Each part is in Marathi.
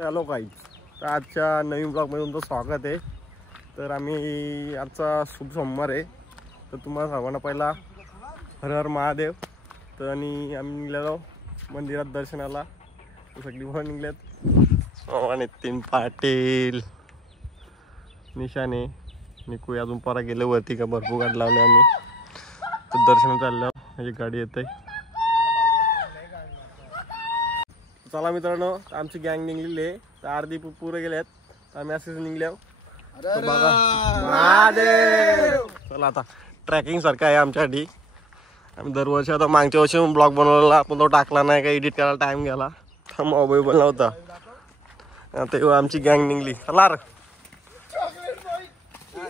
हॅलो काही तर आजच्या नवीन ब्लॉगमध्ये तुमचं स्वागत आहे. तर आम्ही आजचा शुभ सोमवार आहे. तर तुम्हाला सर्वांना पहिला हर हर महादेव. तर आणि आम्ही निघालो मंदिरात दर्शनाला. तर सगळी पण निघल्यात. नितीन पाटील, निशाने, निकू अजून परा गेले वरती का भरपूर गाडी लावले आम्ही. तर दर्शन चाललं म्हणजे गाडी येते. चला मित्रांनो, आमची गँग निघलेली आहे. तर अर्धी पुरे गेल्यात. तर आम्ही असेच निघल्या. चला आता ट्रॅकिंग सारखं आहे आमच्यासाठी. आम्ही दरवर्षी आता मागच्या वर्षी ब्लॉग बनवलेला पण तो टाकला नाही, काही एडिट करायला टाइम गेला. मोबाईल बनला होता. तेव्हा आमची गँग निघली. चला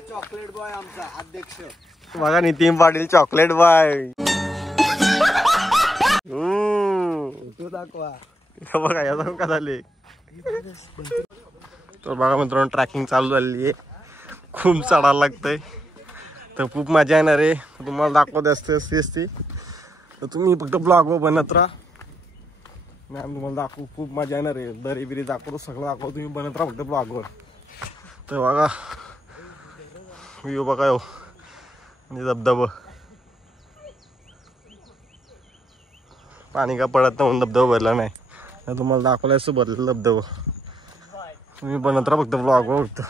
चॉकलेट बॉय आमचा अध्यक्ष बघा, नितीन पाटील चॉकलेट बॉय. तो दाखवा बघा याचा का झाले. तर बघा मित्रांनो, ट्रॅकिंग चालू झालेली आहे. खूप चढायला लागतंय. तर खूप मजा येणार आहे. तुम्हाला दाखवत असते. तर तुम्ही फक्त ब्लॉगवर बनत राहा. नाही आम्ही तुम्हाला दाखवू. खूप मजा येणार आहे. दरी बिरी दाखवतो, सगळं दाखवतो. तुम्ही बनत राहा फक्त ब्लॉगवर. तर बघा व्ह्यू बघा हो, म्हणजे धबधबा. पाणी का पडत नाही म्हणून धबधबा भरला नाही. तुम्हाला दाखवलं असं भरलेलं धबधबा. तुम्ही बनत राहा फक्त ब्लॉगवर. फक्त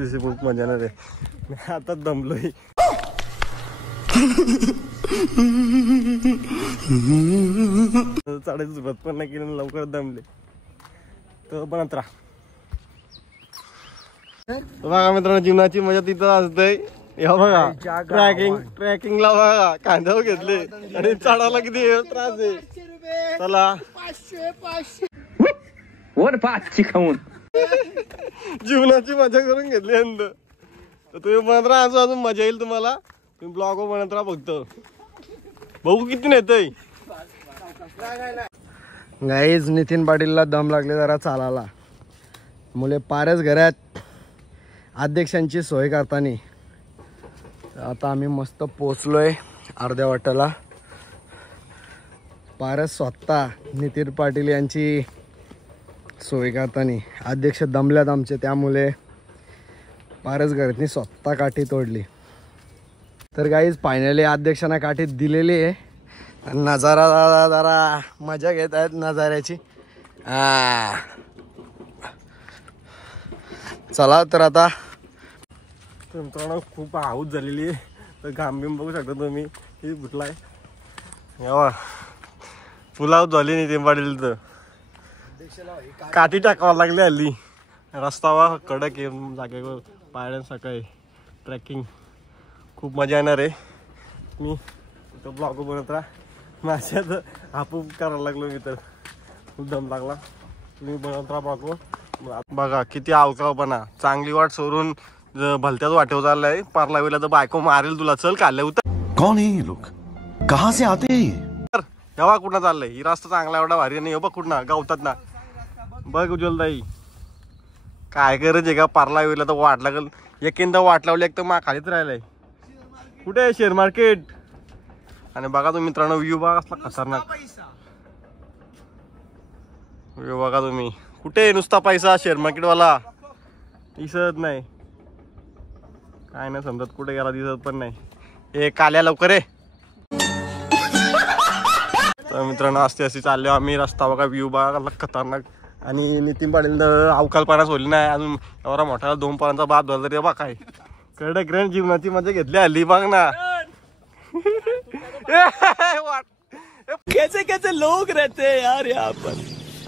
अशी खूप मजा येणार आहे. मी आता दमलोय. चढायची सुरुवात पण नाही केली, लवकर दमले. तर बनत राहा. बघा मित्रांनो, जीवनाची मजा तिथं असते. या बघा ट्रॅकिंगला बघा कांद्यावर घेतले आणि चढायला किती त्रास आहे. चला 500 खाऊन जीवनाची मजा करून घेतली अंत. तर तुम्ही बनत राहा, अजून मजा येईल तुम्हाला. तुम्ही ब्लॉगवर बनत राहा फक्त. बघू किती नेतय. गाईज नितीन पाटीलला दम लागले जरा चालायला. मुले पारच घरात अध्यक्षांची सोय करताना. आता आम्ही मस्त पोचलोय अर्ध्या वाटाला. पारस स्वतः नितीन पाटील यांची सोय करताना. अध्यक्ष दमल्यात आमचे, त्यामुळे पारस घरातनी स्वतः काठी तोडली. तर गाईज फायनली अध्यक्षांना काठी दिलेली आहे. नजारा जरा मजा घेत आहेत नजाऱ्याची. चला तर आता मित्रांनो, खूप हाऊस झालेली आहे. तर घाम बिम बघू शकता तुम्ही किती फुटलाय. यावा फुलाव झाली नाही ते पाटील. तर काठी टाकावं लागली हल्ली. रस्तावा कडक आहे जागेवर. पायऱ्या सकाळी ट्रॅकिंग खूप मजा येणार आहे. मी तो ब्लॉग बनत राहा. माझ्या तर हापूप करायला लागलो मी. तर खूप दम लागला. तुम्ही बनत राहा ब्लॉगवर. बघा किती अवकाळपणा. चांगली वाट सोडून भलत्याच वाटेवर चाललाय. पारला वेळेला तर बायको मारेल तुला. चल काढले उतर. कौन है ये लोग, कहाँ से आते हैं? हेवा कुठं चाललंय. ही रस्ता चांगला एवढा भारी नाही. बघ कुठं गावतात ना. बघ उज्ज्वलताई काय करायचे का. पारला वेळेला तर वाट लागल. एकेंदा वाट लावली एक तर मा खालीच राहिलाय. कुठे आहे शेअर मार्केट. आणि बघा तुम्ही मित्रांनो, व्ह्यू बघा कसला खतरनाक व्ह्यू बघा तुम्ही. कुठे नुसता पैसा शेअर मार्केटवाला दिसत नाही. काय नाही समजत कुठे गेला, दिसत पण नाही. हे काल्या लवकर आहे. तर मित्रांनो अशी चाललो आम्ही. रस्ता बघा, व्ह्यू बघा खतरनाक. आणि नितीन पाटील अवकाळपणा सोडली नाही अजून. एवढा मोठ्याला 2 पोरांचा बाप झाला तरी बघा काय कडक ग्रँड जीवनाची मजा घेतली हल्ली बघ ना. कैसे कैसे लोग रहते हैं यार यहाँ पर.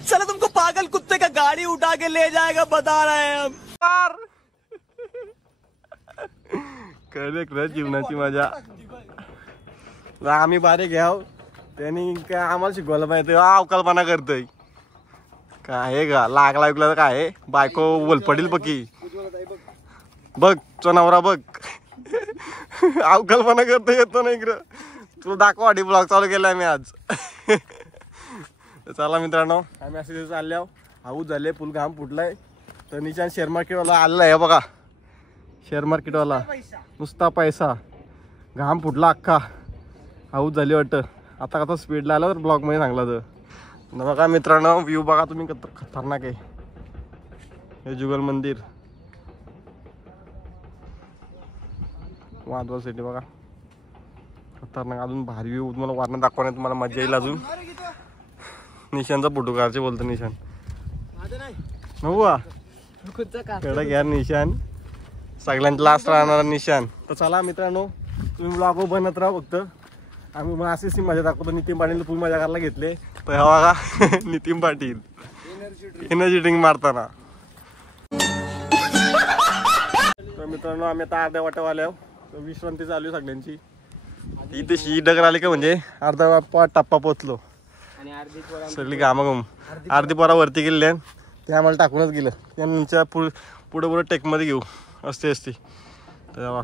चलो तुमको पागल कुत्ते का गाड़ी उठा के ले जाएगा, बता रहे हैं हम. कडक ग्रँड जीवनाची मजा. आम्ही बारे घ्याव त्यांनी काय आम्हाला शिकवायला पाहिजे. अवकाळपणा करतोय काय हे का. लागला ऐकलं तर काय बायको बोल पडेल पकी. बघ तो नवरा बघ अवकाळपणा करतो. येतो ना इकडं. तुला दाखवा ब्लॉग चालू केलाय मी आज. चला मित्रांनो, आम्ही असे चालले आहो. हाऊस झाले, फुल घाम फुटलाय. तर निशान शेअर मार्केटवाला आलेला आहे बघा. शेअर मार्केटवाला नुसता पैसा. घाम फुटला अख्खा. हाऊस झाली वाटतं. आता कसा स्पीडला आला तर ब्लॉगमध्ये सांगला तर. बघा मित्रांनो, व्ह्यू बघा तुम्ही खतरनाक आहे. हे जुगल मंदिर, वादवा सिटी बघा खतरनाक. अजून भारी व्ह्यू तुम्हाला वारणा दाखवण्यात तुम्हाला मजा येईल. अजून निशानचा फोटो काढचे बोलतो निशान कडक घ्या निशान, सगळ्यांचा लास्ट राहणारा निशान. तर चला मित्रांनो तुम्ही ब्लॉग बनत राहा फक्त. आम्ही मग अशी मजा दाखवतो. नितीन पाटील फुल मजा करायला घेतले तर हा बघा नितीन पाटील एनर्जी ड्रिंक मारताना. तर मित्रांनो आम्ही आता अर्ध्या वाट्यावाले आहो. विश्रांती चालू आहे सगळ्यांची. इथे शी डगर आली का म्हणजे अर्धा टप्पा पोचलो. सगळी कामं अर्धी पोरा वरती गेले ते आम्हाला टाकूनच गेलं. त्यांच्या पुढे टेकमध्ये घेऊ असते. तर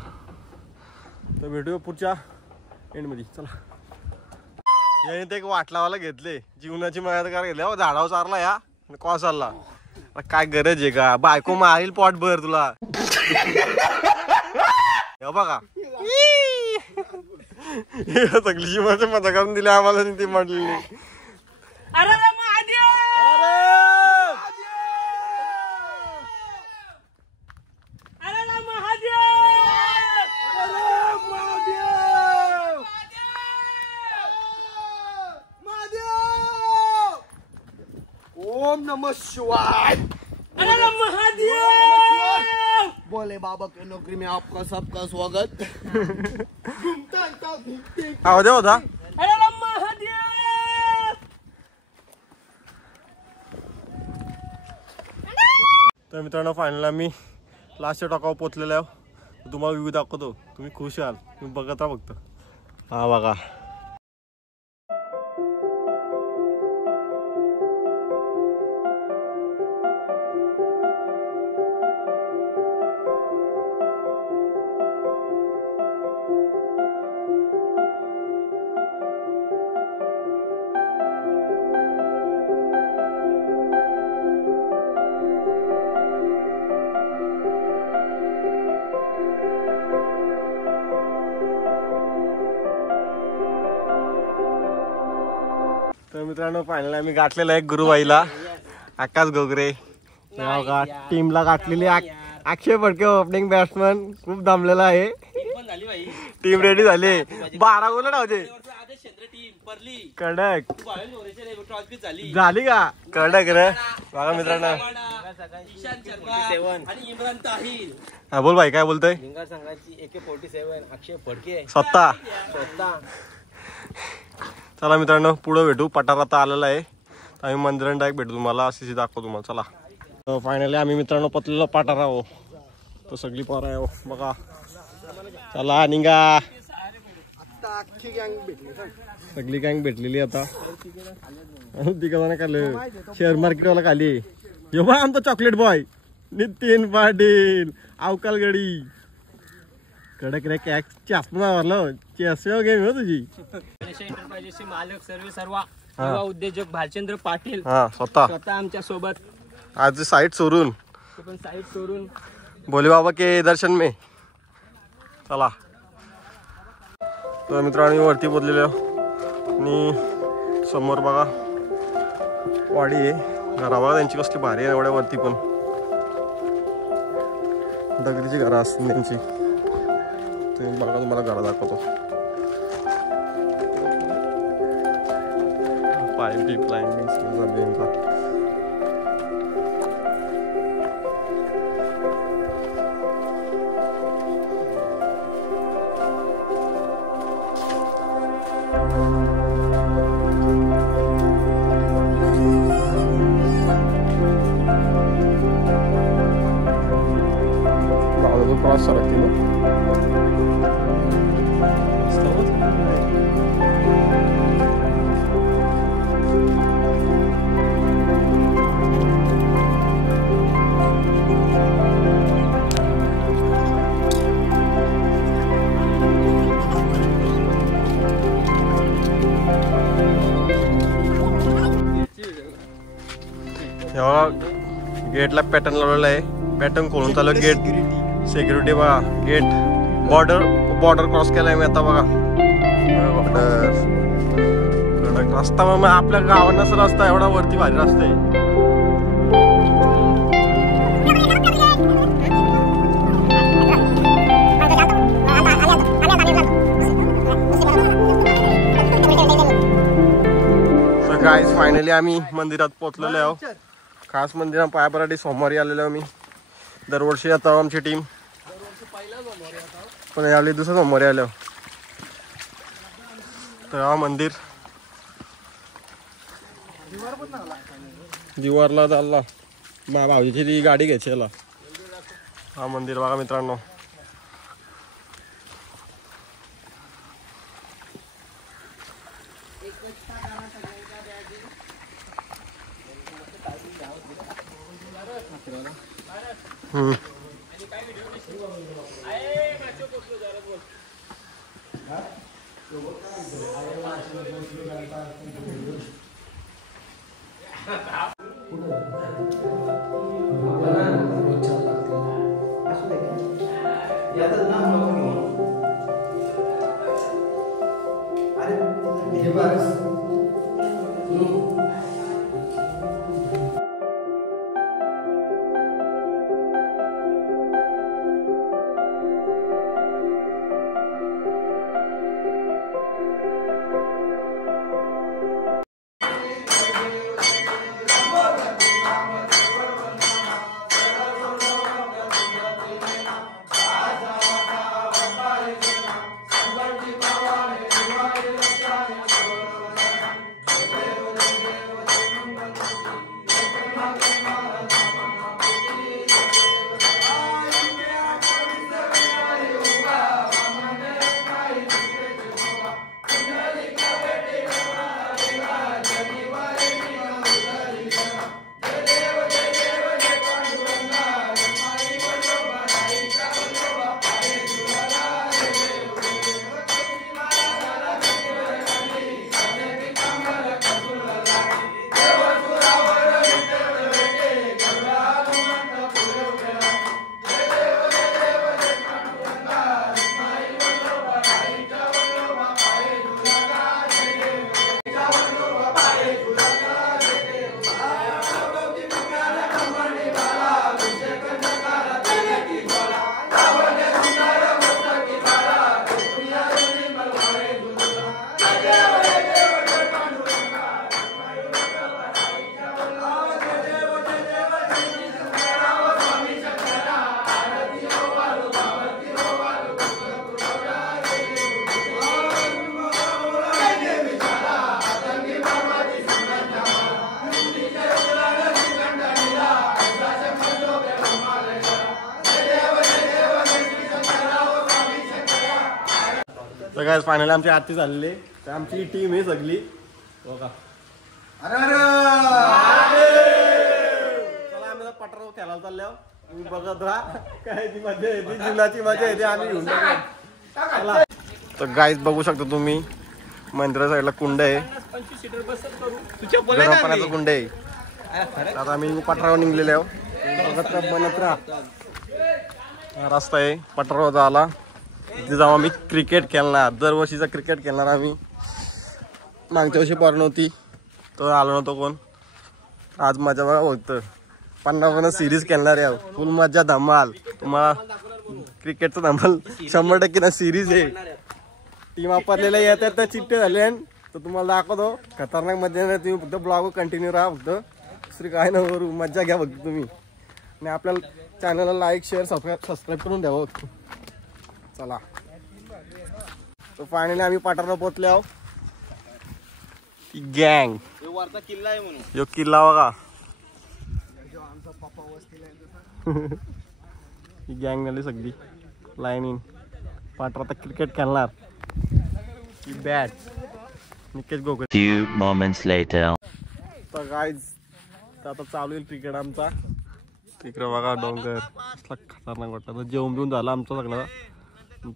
भेटूया पुढच्या एंडमध्ये. चला याने ते एक वाट लावायला घेतले. जीवनाची मर्यादा काय घेतली. झाडावर चारला या कॉ चालला. काय गरज आहे का. बायको मारील पोट भर तुला. बघा सगळी जीवनाची मजा करून दिली आम्हाला ती म्हटली. ओम नमः शिवाय. बोले बाबा की नौकरी में आपका सबका स्वागत. आवाज होता. तर मित्रांनो फायनल आम्ही लास्टच्या टॉकावर पोचलेलो आहो. तुम्हाला व्ह्यू दाखवतो. तुम्ही खुश आहात. तुम्ही बघत राहा फक्त. हा बघा तर मित्रांनो फायनल आम्ही गाठलेला आहे गुरुबाईला. आकाश गोगरे टीमला गाठलेली. अक्षय फडके ओपनिंग बॅट्समन खूप दमलेला आहे. टीम रेडी झाली. 12 गोल नव्हते. कडक झाली का. कडक रे बघा मित्रांनो. हा बोल भाई काय बोलतोय. अक्षय फडके स्वतः. चला मित्रांनो पुढे भेटू. पठार आता आलेला आहे. आम्ही मंदिरात डायरेक्ट भेटू तुम्हाला. अशी दाखवतो तुम्हाला. चला फायनली आम्ही मित्रांनो पतलेला पठार आहो. तो सगळी पोरं आहे बघा. चला निघा. सगळी गँग भेटलेली आता. तिघा खाल्लं शेअर मार्केट वाला खाली. हे बघ आमचा चॉकलेट बॉय नितीन पाटील अवकाल गडी. कडक रे कॅक चष्मा मारलो. चष्मा गेम हो तुझी. एंटरप्राइजेसचे मालक सर्व उद्योजक भालचंद्र पाटील स्वतः आमच्या सोबत. आज साईट सोडून पण साईट सोडून भोले बाबा के दर्शन में. चला तर मित्रांनो वरती बोललेलो आणि समोर बघा वाडी आहे. घरा बघा त्यांची कसली भारी आहे. एवढ्या वरती पण दगडीची घरं असतील त्यांची. तुम्ही बघा तुम्हाला घरा दाखवतो. पाईप बीप लाईन झाली. क्रॉस गेटला पॅटर्न लावलेला आहे. पॅटर्न खोलून चालू गेट. सिक्युरिटी बघा. गेट बॉर्डर क्रॉस केलाय मी आता बघा. बॉर्डर रस्ता मग आपल्या गावांना रस्ता एवढा वरती भारी रस्ता आहे. आम्ही मंदिरात पोहोचलेलो आहो. खास मंदिरात पायापराठी सोमवारी आलेलो आम्ही. दरवर्षी येतो आमची टीम, पण यावेळी दुसऱ्या सोमवारी आलो. तर हा मंदिर दिवारला चालला भाऊजीची ती गाडी घ्यायची याला. हा मंदिर बघा मित्रांनो. तर काय फायनली आमची आरती झालेली. तर आमची टीम आहे सगळी बघा. चला आम्ही पटराव खेळायला चाललो. तुम्ही बघत राहा काय ती मजा येते, जीवनाची मजा येते. आम्ही घेऊन चला. तर गाईज बघू शकता तुम्ही मंदिरा साईडला कुंड आहे, गरम पाण्याचा कुंड आहे. आता आम्ही पटराव निघलेले आहो. बघत बनत राहा. रस्ता आहे पटरावचा आला. तिथे जाऊ आम्ही क्रिकेट खेळणार. दरवर्षीचा क्रिकेट खेळणार आम्ही. मागच्या वर्षी पॉर नव्हती तर आलो नव्हतो कोण. आज मजा बघा होतं. 50 सिरीज खेळणार आहे. फुल मजा धमाल. तुम्हाला क्रिकेटचा धमाल 100% ना सिरीज आहे. टीम वापरलेल्या येतात त्या चिट्टे झाले तर तुम्हाला दाखवतो. खतरनाक मजा नाही. तुम्ही फक्त ब्लॉग कंटिन्यू राहा. फक्त दुसरी काय न करू, मजा घ्या फक्त तुम्ही. आणि आपल्याला चॅनलला लाईक शेअर सबस्क्राईब करून द्यावं. चला तर फायनली आम्ही पाटाला पोहोचले आहो. गँग किल्ला आहे म्हणून यो किल्ला बघा. ही गँग झाली सगळी लाईनिंग. पाटर आता क्रिकेट खेळणार. बॅट निकेश गोगरे. Few moments later. तर गाईज आता चालू आहे क्रिकेट आमचा. तिकडे बघा डोंगर कसला खतरनाक वाटतं. जेवण बिवून झालं आमचं सगळं.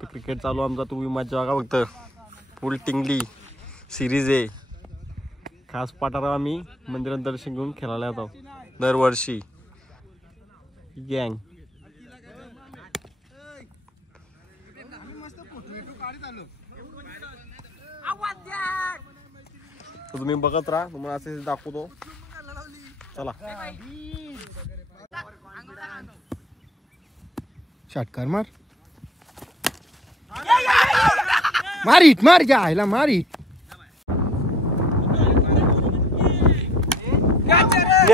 क्रिकेट चालू आमचा. तुम्ही मजा बघा फक्त. फुल टिंगली सिरीज आहे. खास पाटारा आम्ही मंदिरात दर्शन घेऊन खेळायला येतो दरवर्षी. गँग तर तुम्ही बघत राहा. तुम्हाला असे दाखवतो. चला षटकार मार. मार हिट मार. घ्या आयला मार हिट.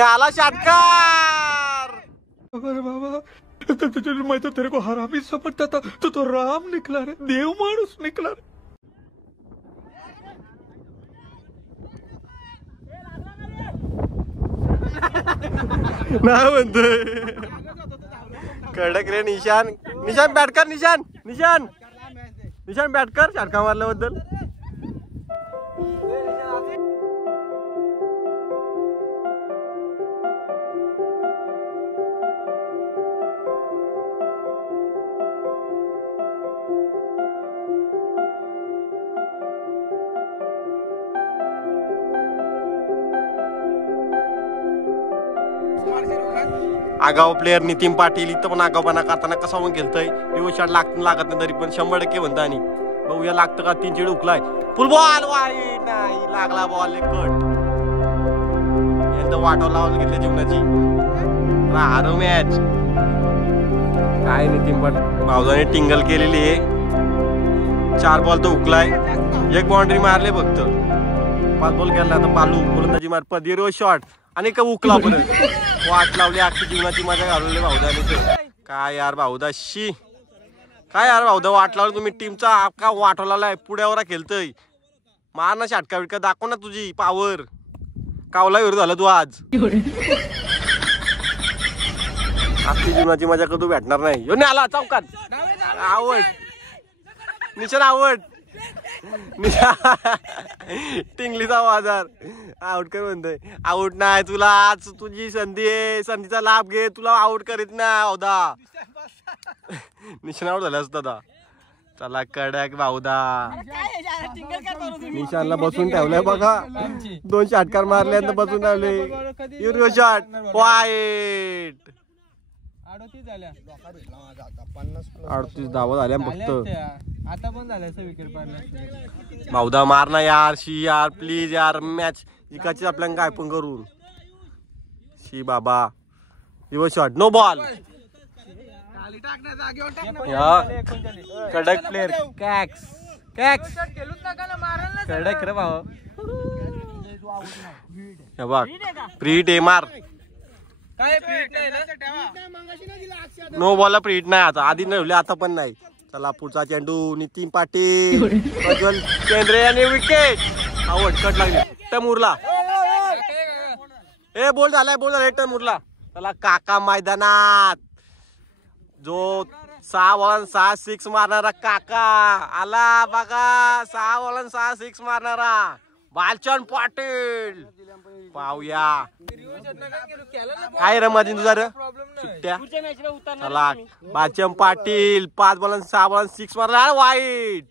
आला षटकार. अरे बाबा मैं तो तेरे को हरामी समझता था, तो राम निकला रे, देव माणूस निकला रे. नाही म्हणतोय कडक रे. निशान निशान बॅट कर. निशान निशान निशान बॅट कर षटका मारल्याबद्दल. आगाव प्लेअर नितीन पाटील इथं पण आगावपणा करताना कसा मग खेळतोय. रिव्हर्स शॉट लागत नाही तरी पण 100% म्हणतो. आणि बघूया लागतं का. 3 चेंडू उकलाय. फुल बॉल वाईट नाही लागला. Ball cut. यंदा वाटव लावून घेतल्या जीवनाची. हारो मॅच. काय नितीन पाटील भाऊजाने टिंगल केलेली आहे. 4 बॉल तो उकलाय. 1 बाउंड्री मारले फक्त. 5 बॉल खेळला. आता पालू गोलंदाजी मार. रिव्हर्स शॉट आणि का उकला परत. वाट लावली. अख्खी जीवनाची मजा घालवली भाऊदाने. काय यार भाऊदाशी. काय यार भाऊदा वाट लावली तुम्ही. टीमचा अख्खा वाटवलाय. पुढ्यावर खेळतोय. मार ना षटका बिटका. दाखव ना तुझी पावर. कावला विरोध झाला तू आज. अख्खी जीवनाची मजा कधी भेटणार नाही. यो आला चौकात. आवड निशान आवड. टिंगलीचा बाजार. आउट कर म्हणतोय. आउट नाही तुला. आज तुझी संधी आहे. संधीचा लाभ घे. तुला आउट करीत नाही भाऊदा. निशान आउट झाला असता. चला कडक भाऊदा. निशानला बसून ठेवलंय बघा. 2 षटकार मारल्यानंतर बसून ठेवले. युरो शॉट वाईट. 38 धावा झाल्या फक्त. आता पण झालं विकेट पडला. भाऊदा मार ना यार. शी यार प्लीज यार. मॅच जिकायची आपल्याला काय पण करून. शी बाबा. Reverse shot no ball. कडक प्लेअर कॅक्स कॅक्स कडक रे भाऊ. हे बघ प्रीट आहे मार. नो बॉल प्रीट नाही. आता आधी ठेवले आता पण नाही. चला पुढचा चेंडू. नितीन पाटील प्रज्वल केंद्रे आणि विकेट. आवड कट लागली. टम उरला. ए बोल झालाय. बोल झाला. टम उरला. चला काका मैदानात. जो 6 बॉल 6 6 मारणारा काका आला बघा. 6 बॉल 6 6 मारणारा बालचंद पाटील. पाहूया काय रमाजी तुझा रे सुट्ट्या. चला बालचंद पाटील 5 बॉल 6 बॉल 6 मारला. वाईट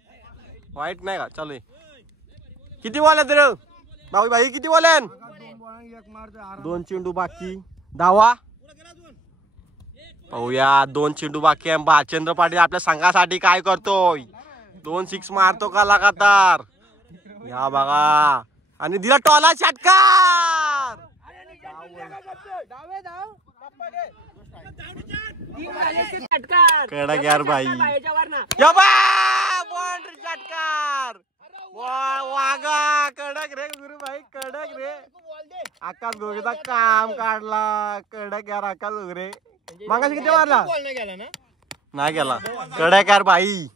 वाईट नाही का. चालू किती बॉल आहेत रे भाऊ भाई. किती बॉल आहेत. 2 चेंडू बाकी. धावा पाहूया. 2 चेंडू बाकी आहे. बालचंद्र पाटील आपल्या संघासाठी काय करतोय. 2 6 मारतो का लगातार. या बघा. आणि दिला टॉला षटकार. कडक यार भाई. बाउंड्री षटकार. वागा कडक रे गुरु भाई. कडक रे. आकाश गोगरेचा काम काढला. कडक यार आकाश गोगरे. मागाशी किती मारला नाही गेला. कडक यार भाई.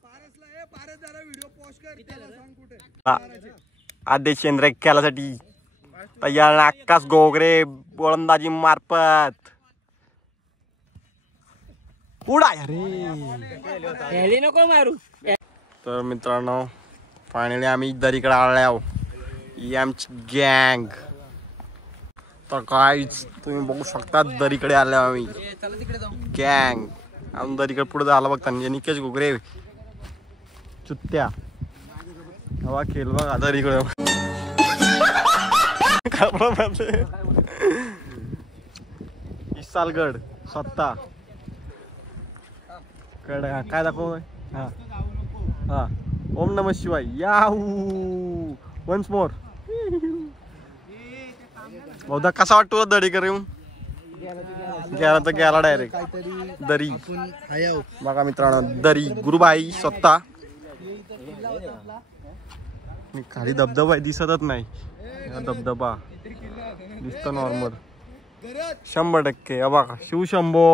आदेश चंद्र खेळासाठी तयार. आकाश गोगरे गोलंदाजी मार्फत उडा रे. नको मारू. तर मित्रांनो फायनली आम्ही दरीकडे आलो. आमची गँग. तर काहीच तुम्ही बघू शकता दरीकडे आलो आम्ही गँग. आम्ही दरीकडे पुढे झाला बघता. निकेश गोगरे चुत्त्या. हवा खेळ बघा दरीकडे. सालगड स्वतः कड काय दाखव. हा हा ओम नमः शिवाय. Yahoo once more. बहुधा कसा वाटतो दडी करून. गेला तर गेला डायरेक्ट. दरी बघा मित्रांनो. दरी गुरुबाई स्वतः. खाली धबधबा आहे दिसतच नाही. धबधबा दिसतो नॉर्मल. 100%. हा बघा शिवशंभो.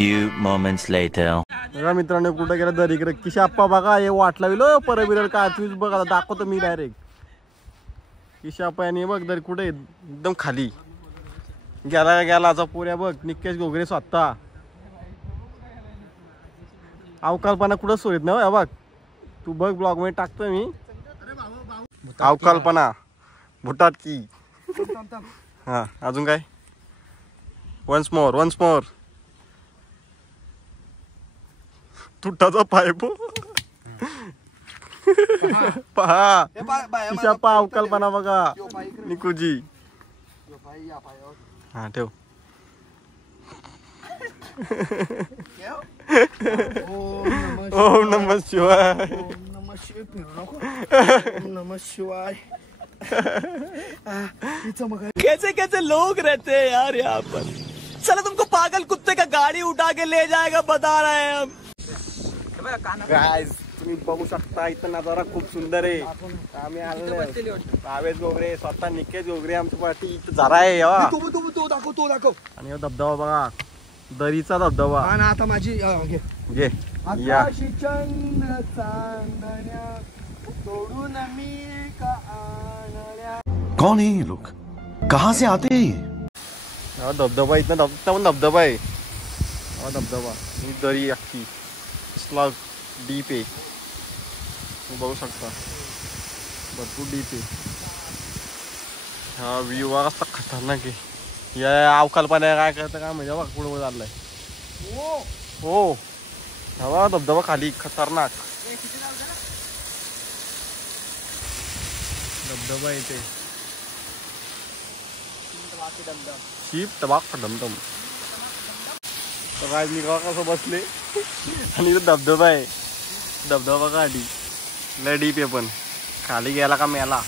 Few moments later. बघा मित्रांनो कुठे गेला दर इकडे किशाप्पा बघा हे वाट लाविलो परबिरल काय तुम्ही बघा दाखवतो मी डायरेक्ट. किशाप्पा यांनी बघ दर कुठे एकदम खाली गेला पुऱ्या बघ. निकेश गोगरे स्वतः अवकाल्पना कुठं सोडत ना बघ. तू बघ ब्लॉग मध्ये टाकतोय मी. अवकाल्पना भुटाट की. हा अजून काय. वन्स मोर तुटाचा पाईप पहा किशाप्पा अवकाल्पना बघा निकुजी. हा ठेव. ओम नमः शिवाय. कैसे कैसे लोग रहते हैं यार यहाँ पर. चलो तुमको पागल कुत्ते का गाड़ी उठा के ले जाएगा बता रहे हैं हम. गाइस तुम्ही बघू शकता इथं नजारा खूप सुंदर आहे. आम्ही आलो भावेश गोगरे स्वतः निकेश गोगरे आमची पार्टी इथं जरा आहे. तो दाखव. आणि धबधबा बघा दरीचा धबधबा. हा ना आता माझी घे या. तोडून मी का आणल्या. कौन है ये लोग, कहाँ से आते हैं ये? हा धबधबा इथं धबधबा आहे. हा धबधबा ही दरी अख्खी कसला डीप आहे तुम्ही बघू शकता. भरपूर डीप आहे. हा व्ह्यू असता खतरनाक आहे. या अवकाल्पना काय करतं काय म्हणजे बघ पुढे चाललाय. हो हवा धबधबा खाली खतरनाक धबधबा येते. शीप टबाक डमडम. काय मी कसं बसले आणि इथं धबधबा आहे. धबधबा काढी लय डीप आहे पण खाली गेला का मेला.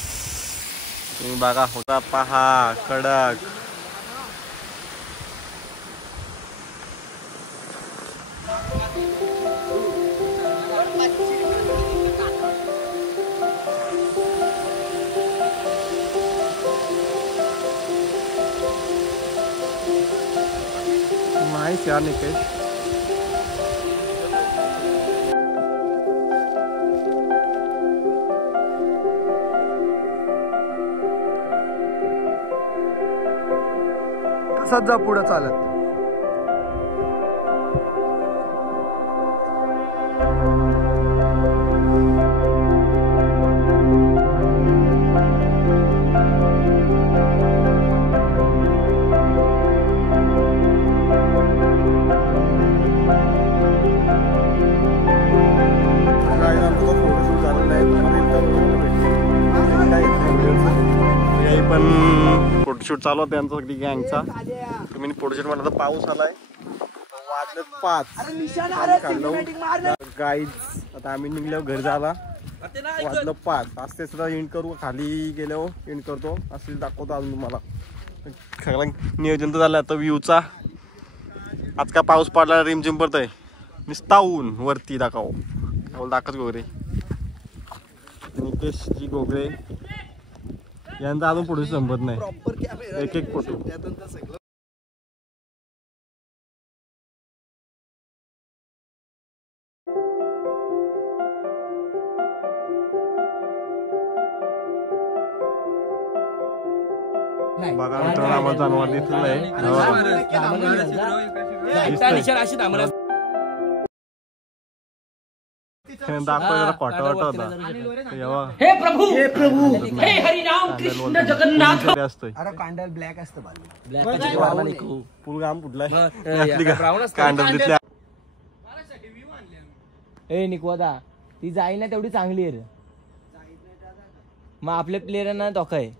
तुम्ही बघा होता पहा कडक. नाईस यार निकेश. कसाच जा पुढे चालत. पण फोटोशूट चालू होता त्यांचा सगळी गँगचा. तुम्ही फोटोशूट म्हणला तर पाऊस आलाय. वाजले 5. गाईज आता आम्ही निघल्यावर घरी झाला वाजलं 5. असते सुद्धा एंड करू खाली गेल्यावर एंड करतो असं दाखवतो अजून तुम्हाला. सगळं नियोजन तर झालं आता व्ह्यूचा. आज का पाऊस पडला रिमझिम पडतंय नुसता ऊन वरती दाखव दाखवच गोगरे निकेशजी गोगरे यांचा अजून पुढे संपत नाही. एक एक फोटो बघा मित्रांनो आम्हाला जानवर दिसलेलं आहे. दाखवायला खोटा वाटत होता. हे प्रभु हे हरि राम कृष्ण जगन्नाथ. असतोय कांडल ब्लॅक असतं. फुलगाम फुटलाय कांडल दिसल्या. ए निकवादा ती जाईल ना तेवढी चांगली आहे रे. मग आपल्या प्लेयरांना धोका आहे.